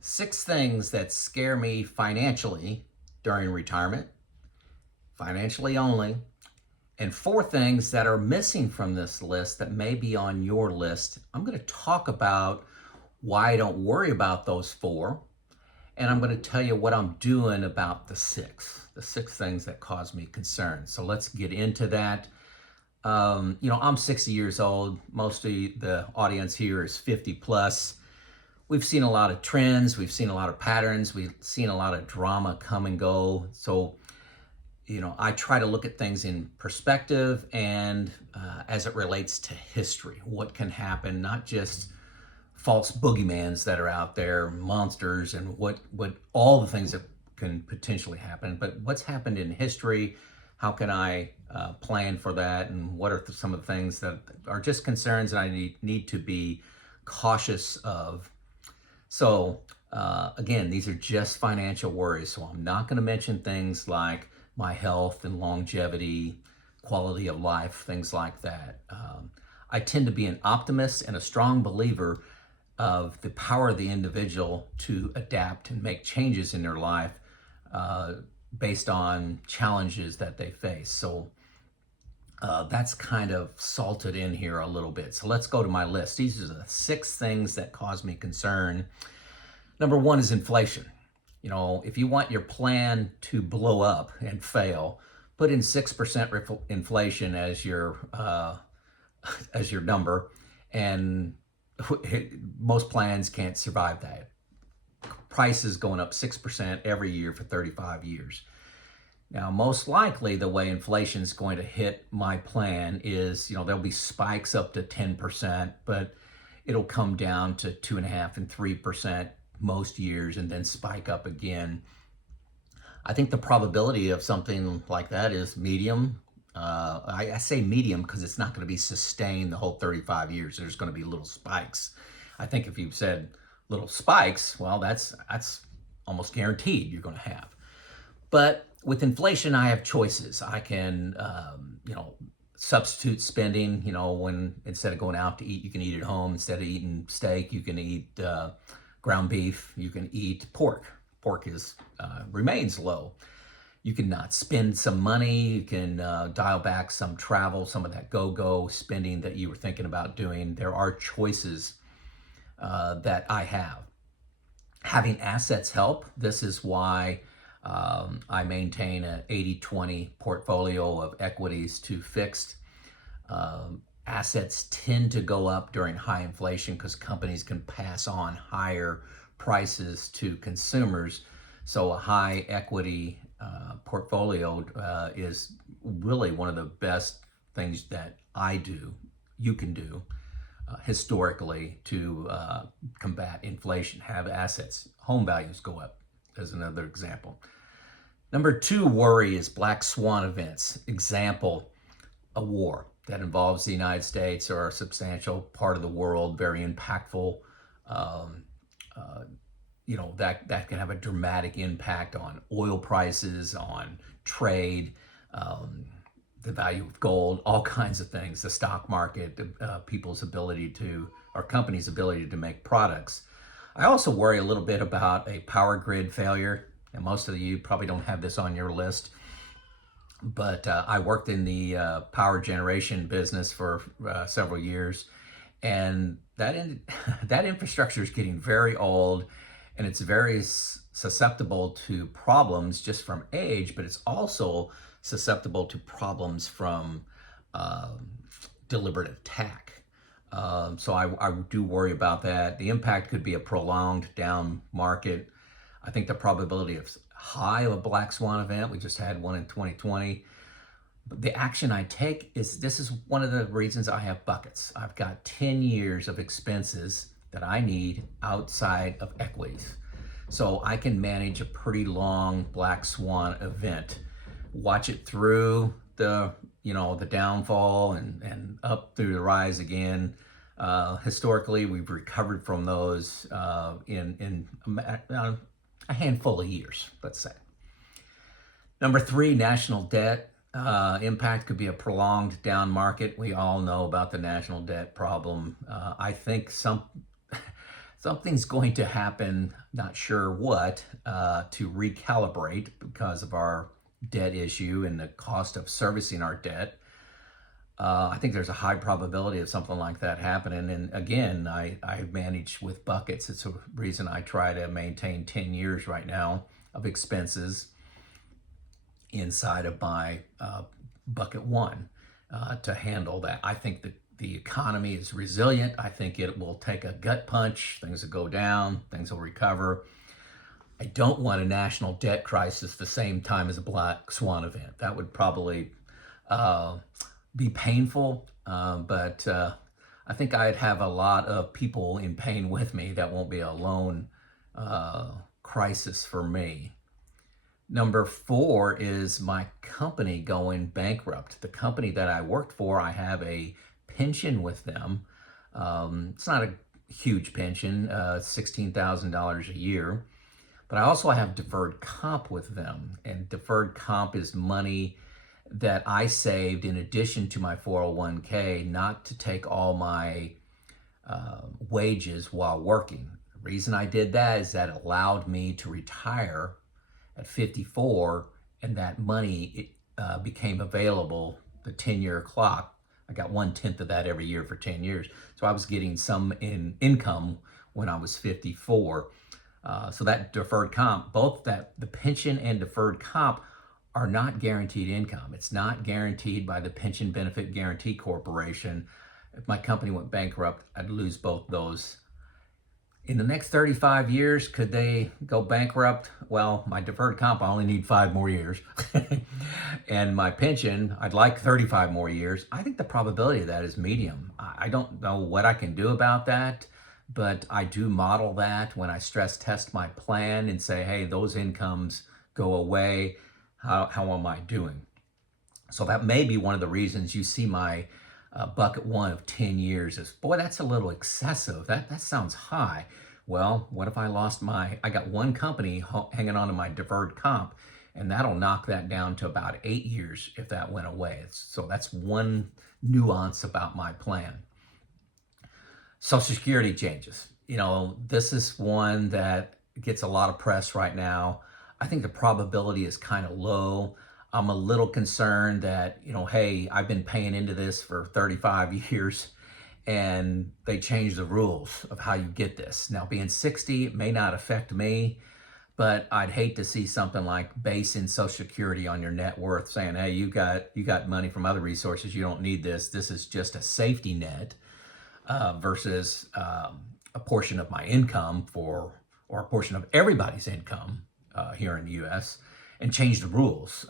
6 things that scare me financially during retirement, financially only, and 4 things that are missing from this list that may be on your list. I'm going to talk about why I don't worry about those 4, and I'm going to tell you what I'm doing about the 6 things that cause me concern. So let's get into that. I'm 60 years old. Most of the audience here is 50 plus. We've seen a lot of trends, we've seen a lot of patterns, we've seen a lot of drama come and go. So, I try to look at things in perspective and as it relates to history, what can happen, not just false boogeymans that are out there, monsters, and what all the things that can potentially happen, but what's happened in history. How can I plan for that, and what are some of the things that are just concerns that I need to be cautious of. So again, these are just financial worries. So I'm not going to mention things like my health and longevity, quality of life, things like that. I tend to be an optimist and a strong believer of the power of the individual to adapt and make changes in their life based on challenges that they face. So that's kind of salted in here a little bit. So let's go to my list. These are the 6 things that cause me concern. Number 1 is inflation. If you want your plan to blow up and fail, put in 6% inflation as your number, and most plans can't survive that. Prices going up 6% every year for 35 years. Now, most likely the way inflation is going to hit my plan is, there'll be spikes up to 10%, but it'll come down to 2.5% and 3% most years and then spike up again. I think the probability of something like that is medium. I say medium because it's not going to be sustained the whole 35 years. There's going to be little spikes. I think if you said little spikes, well, that's almost guaranteed you're going to have. But with inflation, I have choices. I can, substitute spending. When instead of going out to eat, you can eat at home. Instead of eating steak, you can eat ground beef. You can eat pork. Pork remains low. You can not spend some money. You can dial back some travel, some of that go-go spending that you were thinking about doing. There are choices that I have. Having assets help. This is why I maintain an 80-20 portfolio of equities to fixed. Assets tend to go up during high inflation because companies can pass on higher prices to consumers. So a high equity portfolio is really one of the best things that you can do historically to combat inflation. Have assets, home values go up as another example. Number 2 worry is black swan events. Example, a war that involves the United States or a substantial part of the world, very impactful. That can have a dramatic impact on oil prices, on trade, the value of gold, all kinds of things, the stock market, people's ability or companies' ability to make products. I also worry a little bit about a power grid failure, and most of you probably don't have this on your list, but I worked in the power generation business for several years, and that infrastructure is getting very old, and it's very susceptible to problems just from age, but it's also susceptible to problems from deliberate attack. So I do worry about that. The impact could be a prolonged down market. I think the probability of high of a black swan event, we just had one in 2020. But the action I take this is one of the reasons I have buckets. I've got 10 years of expenses that I need outside of equities. So I can manage a pretty long black swan event, watch it through the downfall and up through the rise again. Historically, we've recovered from those in a handful of years, let's say. Number 3, national debt. Impact could be a prolonged down market. We all know about the national debt problem. I think Something's going to happen, not sure what, to recalibrate because of our debt issue and the cost of servicing our debt. I think there's a high probability of something like that happening. And again, I manage with buckets. It's a reason I try to maintain 10 years right now of expenses inside of my bucket one to handle that. I think that the economy is resilient. I think it will take a gut punch. Things will go down, things will recover. I don't want a national debt crisis the same time as a black swan event. That would probably be painful, but I think I'd have a lot of people in pain with me. That won't be a lone crisis for me. Number 4 is my company going bankrupt. The company that I worked for, I have a pension with them. It's not a huge pension, $16,000 a year, but I also have deferred comp with them. And deferred comp is money that I saved in addition to my 401k, not to take all my wages while working. The reason I did that is that it allowed me to retire at 54, and that money became available, the 10-year clock. I got 1/10 of that every year for 10 years. So I was getting some income when I was 54. So that deferred comp, both that the pension and deferred comp are not guaranteed income. It's not guaranteed by the Pension Benefit Guaranty Corporation. If my company went bankrupt, I'd lose both those. In the next 35 years, could they go bankrupt? Well, my deferred comp, I only need 5 more years. And my pension, I'd like 35 more years. I think the probability of that is medium. I don't know what I can do about that, but I do model that when I stress test my plan and say, hey, those incomes go away. How am I doing? So that may be one of the reasons you see my bucket one of 10 years is, boy, that's a little excessive. That sounds high. Well, what if I got one company hanging on to my deferred comp, and that'll knock that down to about 8 years if that went away. So that's one nuance about my plan. Social Security changes. This is one that gets a lot of press right now. I think the probability is kind of low. I'm a little concerned that, hey, I've been paying into this for 35 years and they changed the rules of how you get this. Now, being 60, it may not affect me, but I'd hate to see something like basing Social Security on your net worth, saying, hey, you got money from other resources, you don't need this. This is just a safety net versus a portion of my income or a portion of everybody's income here in the U.S. and change the rules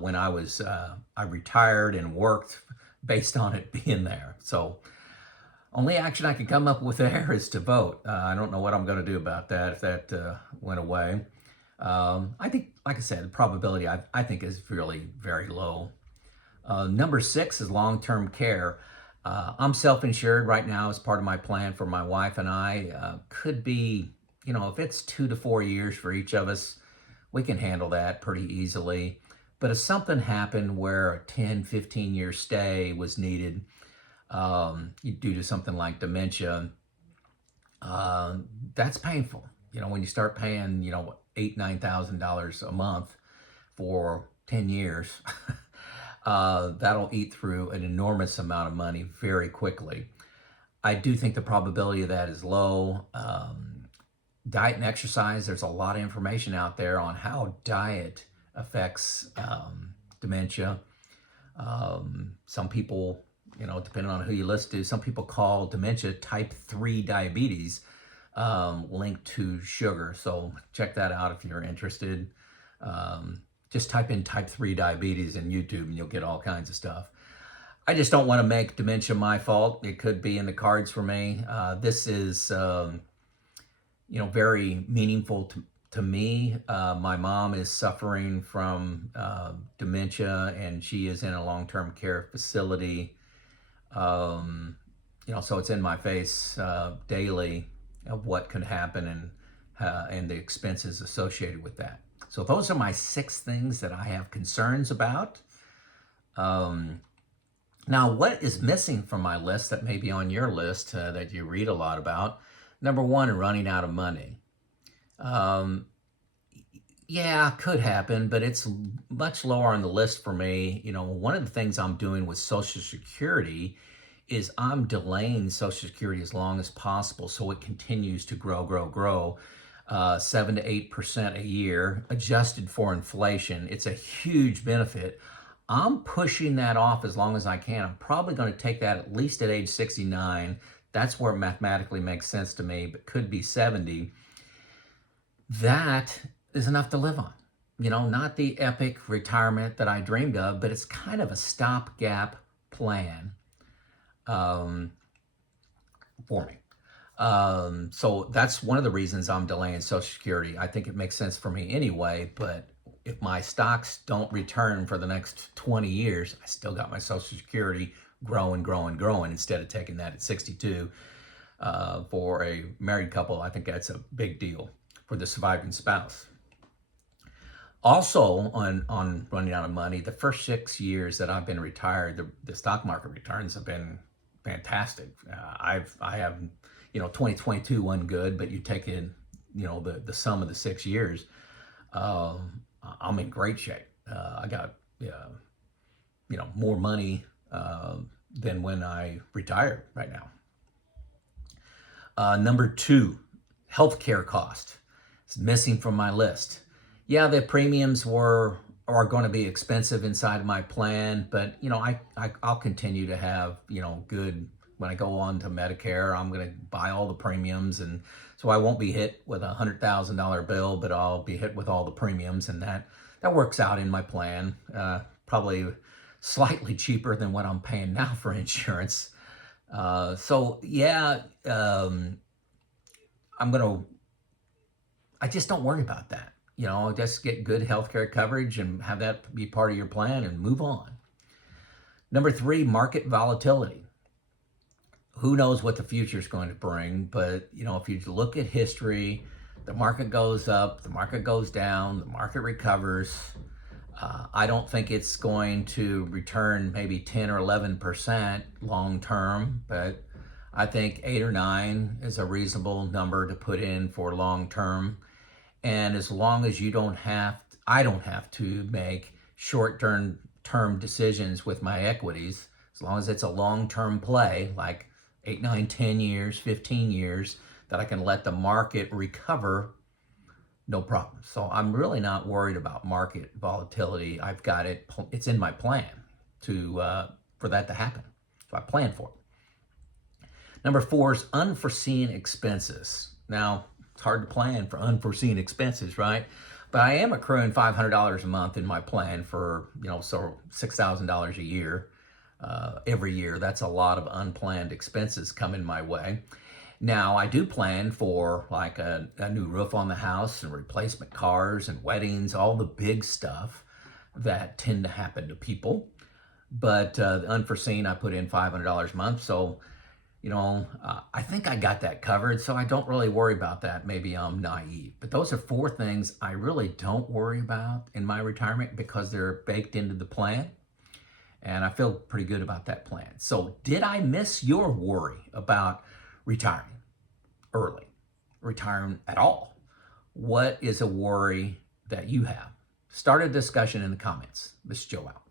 when I retired and worked based on it being there. So only action I can come up with there is to vote. I don't know what I'm going to do about that if that went away. I think, like I said, the probability I think is really very low. Number 6 is long-term care. I'm self-insured right now as part of my plan for my wife and I. Could be, if it's 2 to 4 years for each of us, we can handle that pretty easily. But if something happened where a 10, 15-year stay was needed due to something like dementia, that's painful. When you start paying, $8,000, $9,000 a month for 10 years, that'll eat through an enormous amount of money very quickly. I do think the probability of that is low. Diet and exercise, there's a lot of information out there on how diet affects dementia. Some people, depending on who you listen to, some people call dementia type 3 diabetes linked to sugar. So check that out if you're interested. Just type in type 3 diabetes in YouTube and you'll get all kinds of stuff. I just don't want to make dementia my fault. It could be in the cards for me. This is very meaningful to me. My mom is suffering from dementia and she is in a long-term care facility. So it's in my face daily of what could happen and the expenses associated with that. So those are my 6 things that I have concerns about. Now, what is missing from my list that may be on your list that you read a lot about? Number one, running out of money. Um, yeah, could happen, but it's much lower on the list for me. You know, one of the things I'm doing with Social Security is I'm delaying Social Security as long as possible so it continues to grow, 7 to 8% a year, adjusted for inflation. It's a huge benefit. I'm pushing that off as long as I can. I'm probably going to take that at least at age 69. That's where it mathematically makes sense to me, but could be 70. That is enough to live on. You know, not the epic retirement that I dreamed of, but it's kind of a stopgap plan um, for me. So that's one of the reasons I'm delaying Social Security. I think it makes sense for me anyway, but if my stocks don't return for the next 20 years, I still got my Social Security growing instead of taking that at 62. For a married couple, I think that's a big deal for the surviving spouse. Also, on running out of money, the first 6 years that I've been retired, the stock market returns have been fantastic. I have, 2022 wasn't good, but you take in, the sum of the 6 years, I'm in great shape. I got, more money than when I retired right now. Number two, healthcare cost. It's missing from my list. Yeah, the premiums are going to be expensive inside my plan, but I'll continue to have good. When I go on to Medicare, I'm going to buy all the premiums, and so I won't be hit with a $100,000 bill, but I'll be hit with all the premiums, and that works out in my plan. Probably slightly cheaper than what I'm paying now for insurance. So yeah, I just don't worry about that. Just get good healthcare coverage and have that be part of your plan and move on. Number three, market volatility. Who knows what the future is going to bring, but if you look at history, the market goes up, the market goes down, the market recovers. I don't think it's going to return maybe 10 or 11% long term, but I think 8 or 9 is a reasonable number to put in for long term. And as long as I don't have to make short-term decisions with my equities, as long as it's a long-term play, like 8, 9, 10 years, 15 years, that I can let the market recover, no problem. So I'm really not worried about market volatility. I've got it. It's in my plan for that to happen. So I plan for it. Number four is unforeseen expenses. Now, it's hard to plan for unforeseen expenses, right? But I am accruing $500 a month in my plan for, so $6,000 a year. Every year. That's a lot of unplanned expenses coming my way. Now, I do plan for like a new roof on the house and replacement cars and weddings, all the big stuff that tend to happen to people. But the unforeseen, I put in $500 a month. So, I think I got that covered. So I don't really worry about that. Maybe I'm naive. But those are 4 things I really don't worry about in my retirement because they're baked into the plan. And I feel pretty good about that plan. So did I miss your worry about retiring early, retiring at all? What is a worry that you have? Start a discussion in the comments. This is Joe out.